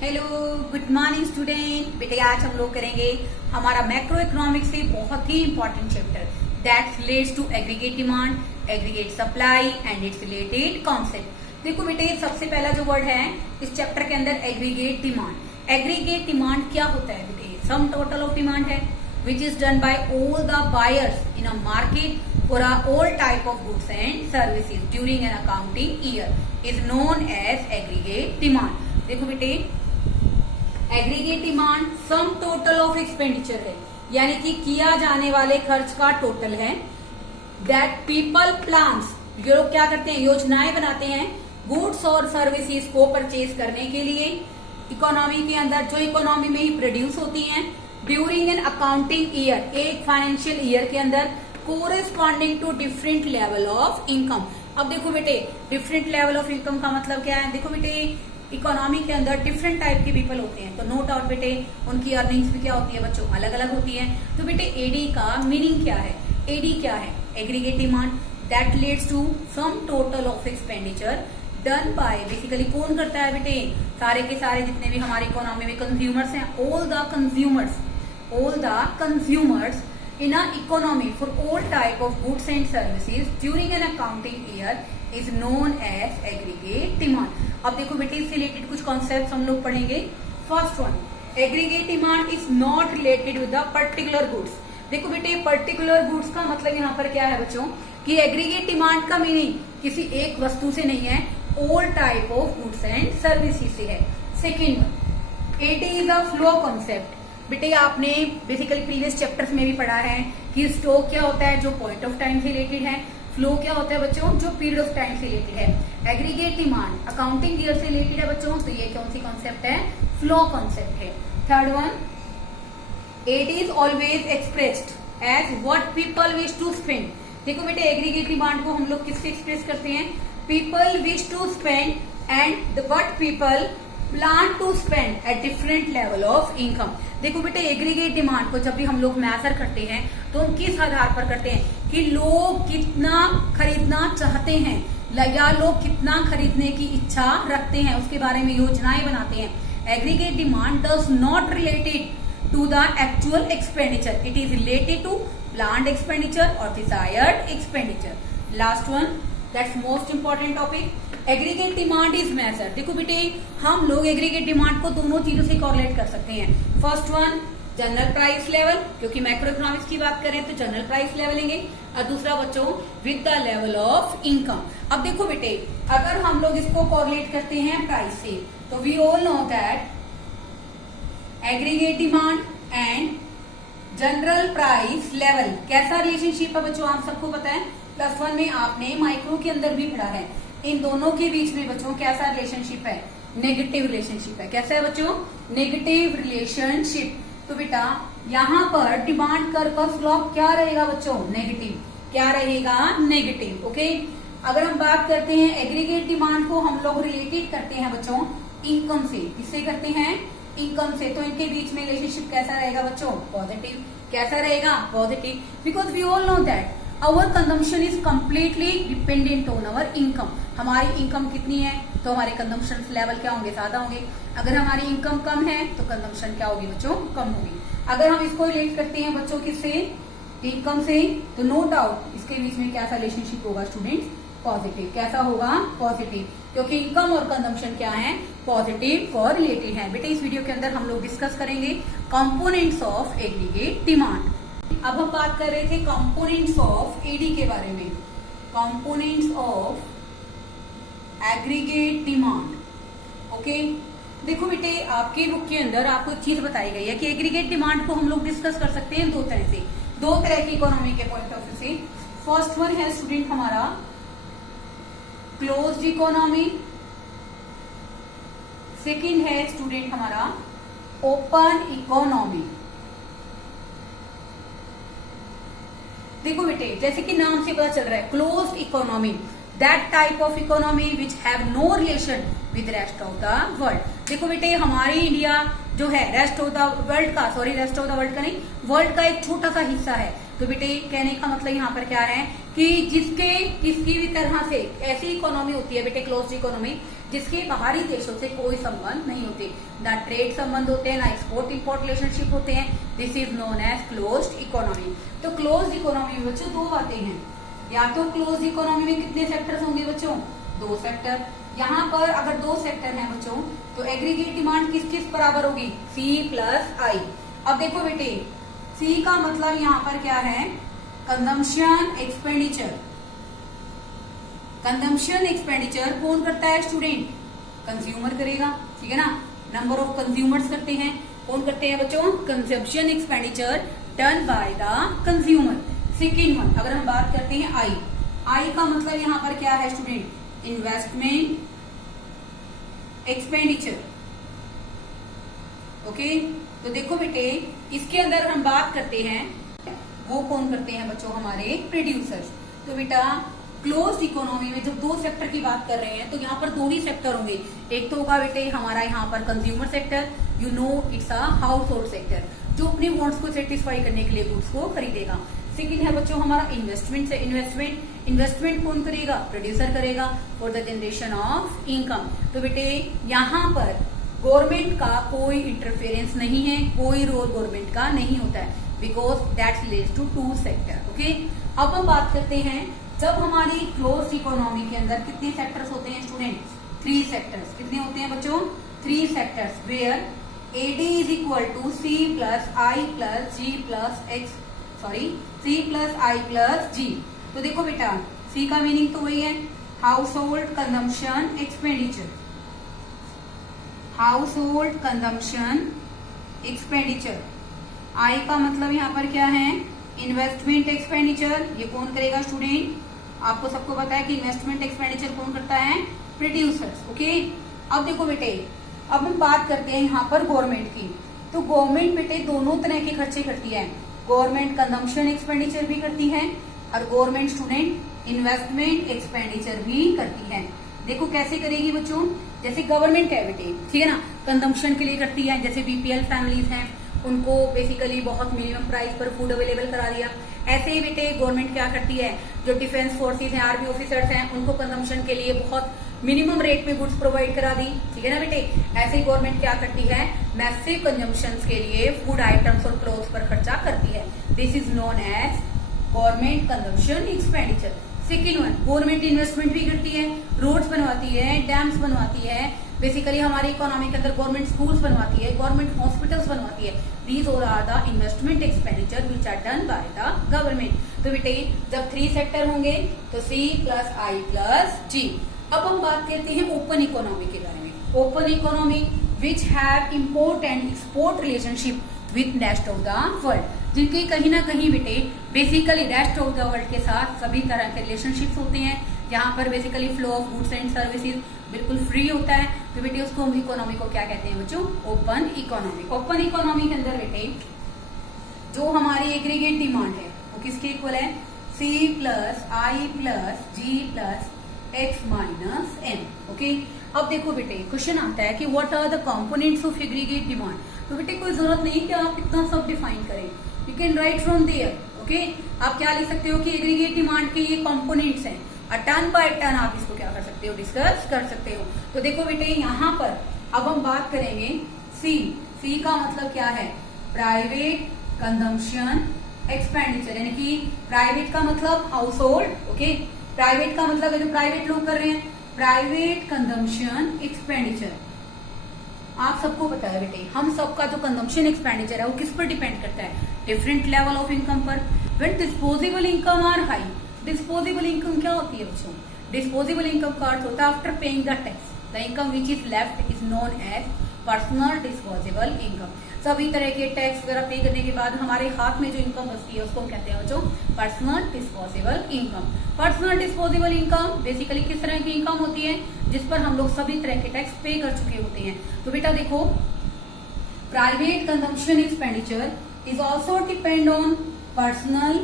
Hello, good morning student. बेटे आज हम लोग करेंगे हमारा मैक्रो इकोनॉमिक्स से बहुत ही important chapter that relates to aggregate demand, aggregate supply and its related concept. देखो बेटे, सबसे पहला जो वर्ड है इस चैप्टर के अंदर एग्रीगेट डिमांड। एग्रीगेट डिमांड क्या होता है बेटे? सम टोटल ऑफ डिमांड है which is done by all the buyers in a market for all type of goods and services during an accounting year is known as aggregate demand। देखो बेटे, aggregate demand some total of expenditure है, यानी कि किया जाने वाले खर्च का टोटल है। दैट पीपल प्लान्स, ये लोग क्या करते हैं, योजनाएं बनाते हैं गुड्स और सर्विसेज को परचेज करने के लिए इकोनॉमी के अंदर, जो इकोनॉमी में ही प्रोड्यूस होती हैं ड्यूरिंग एन अकाउंटिंग ईयर, एक फाइनेंशियल ईयर के अंदर, corresponding to different level of income. अब देखो बेटे, डिफरेंट लेवल ऑफ इनकम का मतलब क्या है? देखो बेटे, इकोनॉमी के अंदर डिफरेंट टाइप के पीपल होते हैं, तो नो डाउट बेटे उनकी अर्निंग्स भी क्या होती है बच्चों, अलग अलग होती है। तो बेटे एडी का मीनिंग क्या है? एडी क्या है? Aggregate demand that relates to sum total of expenditure done by, basically कौन करता है बेटे? सारे के सारे जितने भी हमारे इकोनॉमी में कंज्यूमर्स हैं, all the consumers in a economy for all type of goods and services during an accounting year is known as aggregate demand। अब देखो बेटे, इससे रिलेटेड कुछ कॉन्सेप्ट हम लोग पढ़ेंगे। First one, aggregate demand is not related with the particular goods. देखो बेटे, पर्टिकुलर गुड्स का मतलब यहाँ पर क्या है बच्चों कि एग्रीगेट डिमांड का मीनिंग किसी एक वस्तु से नहीं है, all type of goods and services से है। Second one, it is a flow concept. बेटे आपने बेसिकली प्रीवियस चैप्टर्स में भी पढ़ा है कि स्टॉक क्या होता है, जो पॉइंट ऑफ टाइम से रिलेटेड है। फ्लो क्या होता है बच्चों, जो पीरियड ऑफ टाइम से रिलेटेड है। एग्रीगेट डिमांड अकाउंटिंग ईयर से रिलेटेड है बच्चों, तो ये कौन सी कॉन्सेप्ट है? फ्लो कॉन्सेप्ट है। Third one, it is always expressed as what people wish to spend. देखो बेटे, एग्रीगेट डिमांड को हम लोग किससे एक्सप्रेस करते हैं? People wish to spend and what people plan to spend at different level of income. देखो बेटे, एग्रीगेट डिमांड को जब भी हम लोग मैजर करते हैं तो हम किस आधार पर करते हैं कि लोग कितना खरीदना चाहते हैं या लोग कितना खरीदने की इच्छा रखते हैं, उसके बारे में योजनाएं बनाते हैं। Aggregate demand does not related to the actual expenditure, it is related to planned expenditure और desired expenditure. Last one, that's most important topic, aggregate demand is major. देखो बेटे, हम लोग एग्रीगेट डिमांड को दोनों चीजों से कॉरलेट कर सकते हैं। First one, general price level, क्योंकि मैक्रो इकोनॉमिक्स की बात करें तो जनरल प्राइस लेवल लेंगे, और दूसरा बच्चों with the level of income. अब देखो बेटे, अगर हम लोग इसको कॉरलेट करते हैं प्राइस से, तो we all know that aggregate demand and general price level कैसा रिलेशनशिप है बच्चों, आप सबको पता है। प्लस वन में आपने माइक्रो के अंदर भी पढ़ा है। इन दोनों के बीच में बच्चों कैसा रिलेशनशिप है? नेगेटिव रिलेशनशिप है। कैसा है बच्चों? Negative relationship. तो बेटा यहाँ पर डिमांड कर्व का स्लोप क्या रहेगा बच्चों? नेगेटिव। क्या रहेगा? नेगेटिव। ओके, अगर हम बात करते हैं एग्रीगेट डिमांड को हम लोग रिलेटेड करते हैं बच्चों इनकम से। किससे करते हैं? इनकम से। तो इनके बीच में रिलेशनशिप कैसा रहेगा बच्चों? पॉजिटिव। कैसा रहेगा? Positive. Because we all know that our consumption is completely dependent on our income. हमारी इनकम कितनी है तो हमारे कंजम्पशन लेवल क्या होंगे? ज्यादा होंगे। अगर हमारी इनकम कम है तो कंजम्पशन क्या होगी बच्चों? कम होगी। अगर हम इसको रिलेट करते हैं बच्चों किससे? इनकम से, तो नो डाउट इसके बीच में कैसा रिलेशनशिप होगा स्टूडेंट्स? पॉजिटिव। कैसा होगा? पॉजिटिव, क्योंकि इनकम और कंजम्पशन क्या है? पॉजिटिव और रिलेटेड है। बेटे इस वीडियो के अंदर हम लोग डिस्कस करेंगे कंपोनेंट्स ऑफ एग्रीगेट डिमांड। अब हम बात कर रहे थे कंपोनेंट्स ऑफ एडी के बारे में, components of aggregate demand. Okay, देखो बेटे आपके बुक के अंदर आपको एक चीज बताई गई है कि एग्रीगेट डिमांड को हम लोग डिस्कस कर सकते हैं दो तरह से, दो तरह की इकोनॉमी के पॉइंट ऑफ व्यू से। फर्स्ट वन है स्टूडेंट हमारा क्लोज्ड इकोनॉमी, सेकंड है स्टूडेंट हमारा ओपन इकोनॉमी। देखो बेटे, जैसे कि नाम से पता चल रहा है closed economy, that type of economy which have no relation with rest of the world. देखो बेटे, हमारी इंडिया जो है रेस्ट ऑफ द वर्ल्ड का, sorry rest of the world का नहीं, वर्ल्ड का एक छोटा सा हिस्सा है। तो बेटे कहने का मतलब यहाँ पर क्या है कि जिसके किसी भी तरह से ऐसी इकोनॉमी होती है बेटे क्लोज्ड इकोनॉमी जिसके बाहरी देशों से कोई संबंध नहीं होते, ना ट्रेड संबंध होते हैं, ना एक्सपोर्ट इंपोर्ट रिलेशनशिप होते हैं। This is known as closed economy. तो क्लोज्ड इकोनॉमी में बच्चों दो बातें हैं, या तो क्लोज्ड इकोनॉमी में कितने सेक्टर्स होंगे बच्चों, दो सेक्टर। यहाँ पर अगर दो सेक्टर हैं बच्चों तो एग्रीगेट डिमांड किस किस बराबर होगी, C+I। अब देखो बेटे C का मतलब यहाँ पर क्या है, कंजम्पशन एक्सपेंडिचर। कंजम्पशन एक्सपेंडिचर कौन करता है स्टूडेंट, कंज्यूमर करेगा, ठीक है ना। नंबर ऑफ कंज्यूमर्स करते हैं, कौन करते हैं बच्चों, consumption expenditure done by the consumer. Second one अगर हम बात करते हैं आई का मतलब यहाँ पर क्या है स्टूडेंट, इन्वेस्टमेंट एक्सपेंडिचर। ओके तो देखो बेटे इसके अंदर हम बात करते हैं वो कौन करते हैं बच्चों, हमारे प्रोड्यूसर्स। तो बेटा क्लोज्ड इकोनॉमी में जब दो सेक्टर की बात कर रहे हैं तो यहाँ पर दो ही सेक्टर होंगे, एक तो होगा बेटे हमारा यहाँ पर consumer sector, you know it's a house hold sector जो अपने वांट्स को सेटिस्फाई करने के लिए गुड्स को खरीदेगा। सेकेंड है बच्चों हमारा इन्वेस्टमेंट से, इन्वेस्टमेंट कौन करेगा, प्रोड्यूसर करेगा for the generation of income. तो बेटे यहाँ पर गवर्नमेंट का कोई इंटरफेरेंस नहीं है, कोई रोल गवर्नमेंट का नहीं होता है, because that relates to two sector. Okay अब हम बात करते हैं जब हमारी क्लोज्ड इकोनॉमी के अंदर कितने सेक्टर्स होते हैं स्टूडेंट, 3 सेक्टर्स। कितने होते हैं बच्चों, 3 sectors where AD is equal to C+I+G। तो देखो बेटा C का मीनिंग तो वही है, house hold consumption expenditure, house hold consumption expenditure. I का मतलब यहाँ पर क्या है, इन्वेस्टमेंट एक्सपेंडिचर। ये कौन करेगा स्टूडेंट, आपको सबको पता है कि इन्वेस्टमेंट एक्सपेंडिचर कौन करता है, प्रोड्यूसर्स। ओके अब देखो बेटे अब हम बात करते हैं यहाँ पर गवर्नमेंट की। तो गवर्नमेंट बेटे दोनों तरह के खर्चे करती है, गवर्नमेंट कंजम्पशन एक्सपेंडिचर भी करती है और गवर्नमेंट स्टूडेंट इन्वेस्टमेंट एक्सपेंडिचर भी करती है। देखो कैसे करेगी बच्चों, जैसे गवर्नमेंट है बेटे, ठीक है ना, कंजम्पशन के लिए करती है, जैसे BPL फैमिलीज हैं उनको बेसिकली बहुत मिनिमम प्राइस पर फूड अवेलेबल करा दिया। ऐसे ही बेटे गवर्नमेंट क्या करती है, जो डिफेंस फोर्सेस हैं, आर्मी ऑफिसर्स हैं, उनको कंजम्पशन के लिए बहुत मिनिमम रेट में गुड्स प्रोवाइड करा दी, ठीक है ना बेटे। ऐसे ही गवर्नमेंट क्या करती है, मैसिव कंजम्पशन के लिए फूड आइटम्स और क्लोथ्स पर खर्चा करती है। This is known as government consumption expenditure. Second one government investment भी करती है, रोड्स बनवाती है, डैम्स बनवाती है, बेसिकली हमारी इकोनॉमी के अंदर गवर्नमेंट स्कूल्स बनवाती है, गवर्नमेंट हॉस्पिटल्स बनवाती है। These all are the investment expenditure which are done by the government. तो बेटे जब 3 सेक्टर होंगे तो C+I+G। अब हम बात करते हैं ओपन इकोनॉमी के बारे में। Open economy which have import and export relationship with rest of the world, जिनके कहीं ना कहीं बेटे basically rest of the world के साथ सभी तरह के रिलेशनशिप्स होते हैं, जहां पर basically flow of goods and services बिल्कुल फ्री होता है। तो बेटे उसको हम इकोनॉमी को क्या कहते हैं बच्चों, ओपन इकोनॉमी। ओपन इकोनॉमी के अंदर बेटे जो हमारी एग्रीगेट डिमांड है वो किसके इक्वल है, C+I+G+X-M। ओके अब देखो बेटे क्वेश्चन आता है कि what are the components of aggregate demand. तो बेटे कोई जरूरत नहीं कि आप इतना सब डिफाइन करें, you can write from there. Okay आप क्या लिख सकते हो कि एग्रीगेट डिमांड के ये कंपोनेंट्स हैं, टन बाय टन आप इसको क्या कर सकते हो, डिस्कस कर सकते हो। तो देखो बेटे यहाँ पर अब हम बात करेंगे सी का मतलब क्या है, प्राइवेट कंजम्पशन एक्सपेंडिचर, यानी कि प्राइवेट का मतलब हाउस होल्ड। ओके प्राइवेट का मतलब है जो प्राइवेट लोग कर रहे हैं, प्राइवेट कंजम्पशन एक्सपेंडिचर। आप सबको पता है बेटे हम सबका जो कंजम्पशन एक्सपेंडिचर है वो किस पर डिपेंड करता है, डिफरेंट लेवल ऑफ इनकम पर। When disposable income are high, disposable income क्या होती है बच्चों, डिस्पोजेबल इनकम का अर्थ होता है after paying the tax the income which is left is known as personal disposable income. सभी तरह के टैक्स वगैरह पे करने के बाद हमारे हाथ में जो इनकम बचती है उसको हम कहते हैं बच्चों personal disposable income. Personal disposable income basically किस तरह की इनकम होती है, जिस पर हम लोग सभी तरह के टैक्स पे कर चुके होते हैं। तो बेटा देखो private consumption expenditure is also depend on personal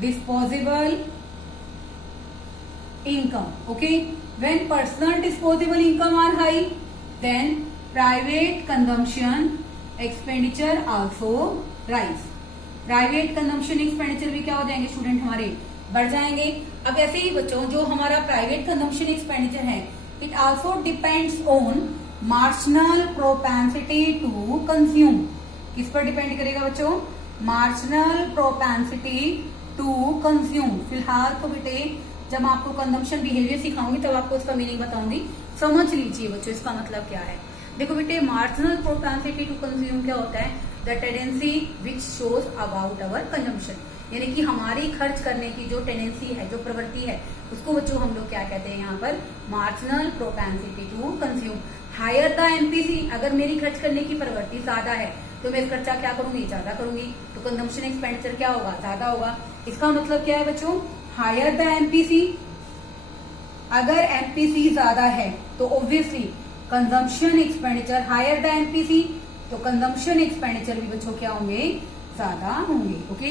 disposable income. Okay, when personal disposable income are high, then private consumption expenditure also rise. Private consumption expenditure भी क्या हो जाएंगे स्टूडेंट हमारे, बढ़ जाएंगे। अब ऐसे ही बच्चों जो हमारा प्राइवेट कंजम्पशन एक्सपेंडिचर है, it also depends on marginal propensity to consume. किस पर डिपेंड करेगा बच्चों, मार्जिनल प्रोपेंसिटी टू कंज्यूम। फिलहाल तो बेटे जब आपको कंजम्पशन बिहेवियर सिखाऊंगी तब आपको इसका मीनिंग बताऊंगी, समझ लीजिए बच्चों इसका मतलब क्या है। देखो बेटे मार्जिनल प्रोपेंसिटी टू कंज्यूम क्या होता है, the tendency which shows about our consumption, यानी कि हमारी खर्च करने की जो टेंडेंसी है, जो प्रवृत्ति है, उसको बच्चों हम लोग क्या कहते हैं यहाँ पर, marginal propensity to consume. Higher the MPC, अगर मेरी खर्च करने की प्रवृत्ति ज्यादा है तो मैं खर्चा क्या करूंगी, ज्यादा करूंगी, तो कंजम्पशन एक्सपेंडिचर क्या होगा, ज्यादा होगा। इसका मतलब क्या है बच्चों, हायर द एमपीसी, अगर एमपीसी ज्यादा है तो obviously consumption expenditure, higher the MPC तो कंजम्पशन एक्सपेंडिचर भी बच्चों क्या होंगे, ज्यादा होंगे। ओके,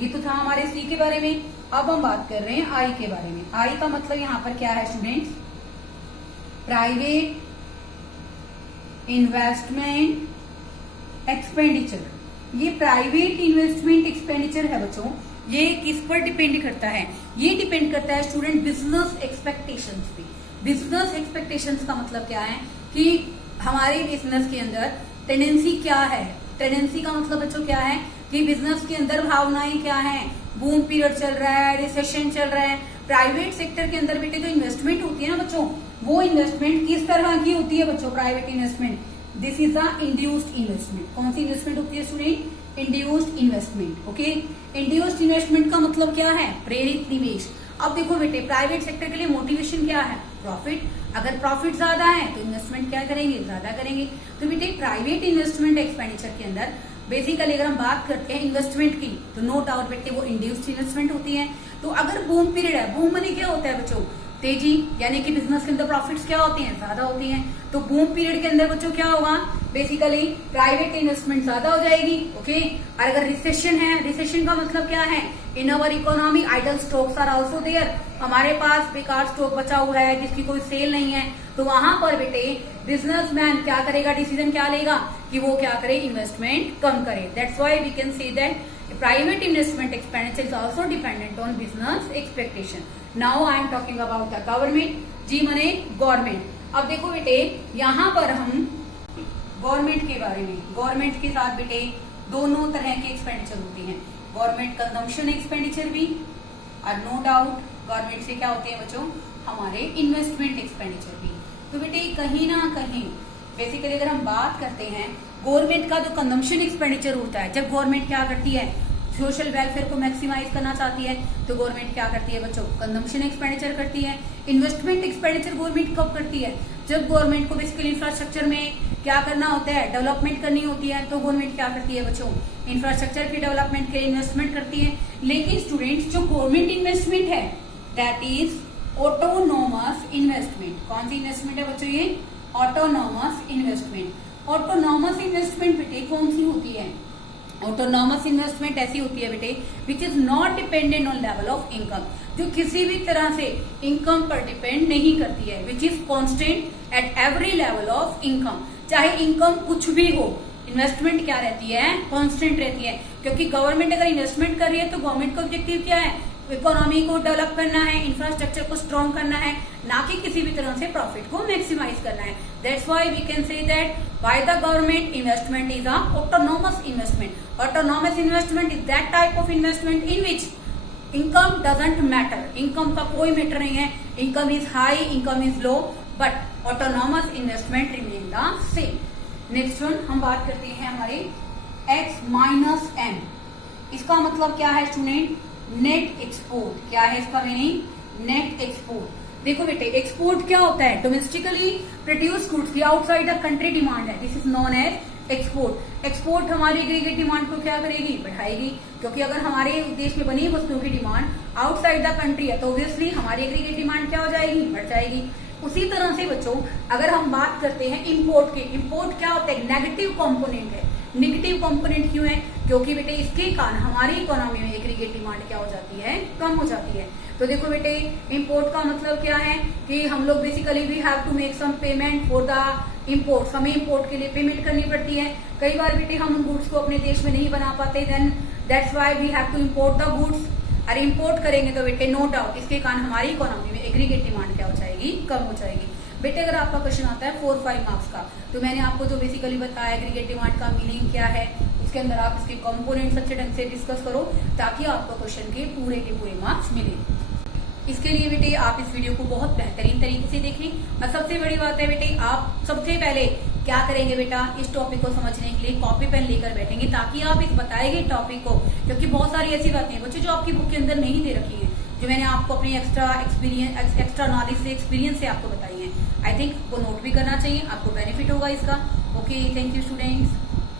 ये तो था हमारे सी के बारे में। अब हम बात कर रहे हैं आई के बारे में। आई का मतलब यहाँ पर क्या है स्टूडेंट्स, प्राइवेट इन्वेस्टमेंट एक्सपेंडिचर। ये प्राइवेट इन्वेस्टमेंट एक्सपेंडिचर है बच्चों, ये किस पर डिपेंड करता है, ये डिपेंड करता है स्टूडेंट बिजनेस एक्सपेक्टेशंस पे। बिजनेस एक्सपेक्टेशंस का मतलब क्या है कि हमारे बिजनेस के अंदर टेंडेंसी क्या है, टेंडेंसी का मतलब बच्चों क्या है कि बिजनेस के अंदर भावनाएं क्या है, बूम पीरियड चल रहा है, रिसेशन चल रहा है। प्राइवेट सेक्टर के अंदर बेटे जो इन्वेस्टमेंट होती है ना बच्चों, वो इन्वेस्टमेंट किस तरह की होती है बच्चों, private investment, this is the induced investment. कौन सी इन्वेस्टमेंट होती है student, induced investment. Okay, induced investment का मतलब क्या है, प्रेरित निवेश। अब देखो बेटे प्राइवेट सेक्टर के लिए मोटिवेशन क्या है, प्रॉफिट। अगर प्रॉफिट ज्यादा है तो इन्वेस्टमेंट क्या करेंगे, ज्यादा करेंगे। तो बेटे प्राइवेट इन्वेस्टमेंट एक्सपेंडिचर के अंदर बेसिकली अगर हम बात करते हैं इन्वेस्टमेंट की, तो नो डाउट बेटे वो इंड्यूस्ड इन्वेस्टमेंट होती है। तो अगर बूम पीरियड है, बूम मनी क्या होता है बच्चों, तेजी, यानी कि बिजनेस के अंदर प्रॉफिट्स क्या होती हैं, ज्यादा होती हैं। तो बूम पीरियड के अंदर बच्चों क्या होगा, बेसिकली प्राइवेट इन्वेस्टमेंट ज्यादा हो जाएगी। ओके, और अगर रिसेशन है, रिसेशन का मतलब क्या है, in our economy idle stocks are also there, हमारे पास बेकार स्टॉक बचा हुआ है जिसकी कोई सेल नहीं है, तो वहां पर बेटे बिजनेसमैन क्या करेगा, डिसीजन क्या लेगा कि वो क्या करे, इन्वेस्टमेंट कम करे। That's why we can say that private investment expenditure is also dependent on business expectation. Now I am talking about the government, G मने गवर्नमेंट। अब देखो बेटे यहाँ पर हम गवर्नमेंट के बारे में, गवर्नमेंट के साथ बेटे दोनों तरह के एक्सपेंडिचर होती हैं, गवर्नमेंट कंजम्पशन एक्सपेंडिचर भी, और नो डाउट गवर्नमेंट से क्या होते हैं बच्चों, हमारे इन्वेस्टमेंट एक्सपेंडिचर भी। तो बेटे कहीं ना कहीं बेसिकली अगर हम बात करते हैं गवर्नमेंट का जो कंजम्पशन एक्सपेंडिचर होता है, जब गवर्नमेंट क्या करती है, सोशल वेलफेयर को मैक्सिमाइज करना चाहती है, तो गवर्नमेंट क्या करती है बच्चों, कंजम्पशन एक्सपेंडिचर करती है। इन्वेस्टमेंट एक्सपेंडिचर गवर्नमेंट कब करती है, जब गवर्नमेंट को बेसिकली इंफ्रास्ट्रक्चर में क्या करना होता है, डेवलपमेंट करनी होती है, तो गवर्नमेंट क्या करती है बच्चों, इंफ्रास्ट्रक्चर के डेवलपमेंट के लिए इन्वेस्टमेंट करती है। लेकिन स्टूडेंट्स जो गवर्नमेंट इन्वेस्टमेंट है दैट इज ऑटोनोमस इन्वेस्टमेंट। कौन सी इन्वेस्टमेंट है बच्चों, ये ऑटोनोमस इन्वेस्टमेंट। ऑटोनोमस इन्वेस्टमेंट बेटे कौन सी होती है, ऑटोनॉमस इन्वेस्टमेंट ऐसी होती है बेटे which is not dependent on level of income, जो किसी भी तरह से इनकम पर डिपेंड नहीं करती है, which is constant at every level of income. चाहे इनकम कुछ भी हो, इन्वेस्टमेंट क्या रहती है, कॉन्स्टेंट रहती है। क्योंकि गवर्नमेंट अगर इन्वेस्टमेंट कर रही है तो गवर्नमेंट का ऑब्जेक्टिव क्या है, इकोनॉमी को डेवलप करना है, इंफ्रास्ट्रक्चर को स्ट्रॉन्ग करना है, ना कि किसी भी तरह से प्रॉफिट को मैक्सिमाइज करना है। That's why we can say that by the government investment is a autonomous investment. Autonomous investment is that type of investment in which income doesn't matter, income का कोई मैटर नहीं है, income is high, income is low, but autonomous investment remain the same. Next one हम बात करते हैं हमारे x minus M. इसका मतलब क्या है स्टूडेंट, नेट एक्सपोर्ट। क्या है इसका मीनिंग, नेट एक्सपोर्ट। देखो बेटे एक्सपोर्ट क्या होता है, डोमेस्टिकली प्रोड्यूस गुड्स की आउटसाइड द कंट्री डिमांड है, this is known as export. Export हमारी एग्रीगेट डिमांड को क्या करेगी, बढ़ाएगी, क्योंकि अगर हमारे देश में बनी वस्तुओं की डिमांड आउटसाइड द कंट्री है तो ऑब्वियसली हमारी एग्रीगेट डिमांड क्या हो जाएगी, बढ़ जाएगी। उसी तरह से बच्चों अगर हम बात करते हैं इंपोर्ट की, इंपोर्ट क्या होता है, नेगेटिव कंपोनेंट है। नेगेटिव कंपोनेंट क्यों है, क्योंकि बेटे इसके कारण हमारी इकोनॉमी में एग्रीगेट डिमांड क्या हो जाती है, कम हो जाती है। तो देखो बेटे इंपोर्ट का मतलब क्या है कि हम लोग basically we have to make some payment for the import, हमें इंपोर्ट के लिए पेमेंट करनी पड़ती है। कई बार बेटे हम उन गुड्स को अपने देश में नहीं बना पाते, then that's why we have to import the goods. अरे इम्पोर्ट करेंगे तो बेटे नो डाउट इसके कारण हमारी इकोनॉमी में एग्रीगेट डिमांड क्या हो जाएगी, कम हो जाएगी। बेटे अगर आपका क्वेश्चन आता है 4-5 मार्क्स का, तो मैंने आपको जो बेसिकली बताया एग्रीगेट डिमांड का मीनिंग क्या है, उसके अंदर आप इसके कंपोनेंट्स अच्छे ढंग से डिस्कस करो ताकि आपको क्वेश्चन के पूरे मार्क्स मिले। इसके लिए बेटे आप इस वीडियो को बहुत बेहतरीन तरीके से देखें। और सबसे बड़ी बात है बेटे, आप सबसे पहले क्या करेंगे बेटा, इस टॉपिक को समझने के लिए कॉपी पेन लेकर बैठेंगे ताकि आप इस बताए गए टॉपिक को, क्योंकि बहुत सारी ऐसी बातें हैं बच्चों जो आपकी बुक के अंदर नहीं दे रखी है, जो मैंने आपको अपनी एक्स्ट्रा नॉलेज से, एक्सपीरियंस से आपको बताई है। आई थिंक वो नोट भी करना चाहिए, आपको बेनिफिट होगा इसका। Okay, thank you students.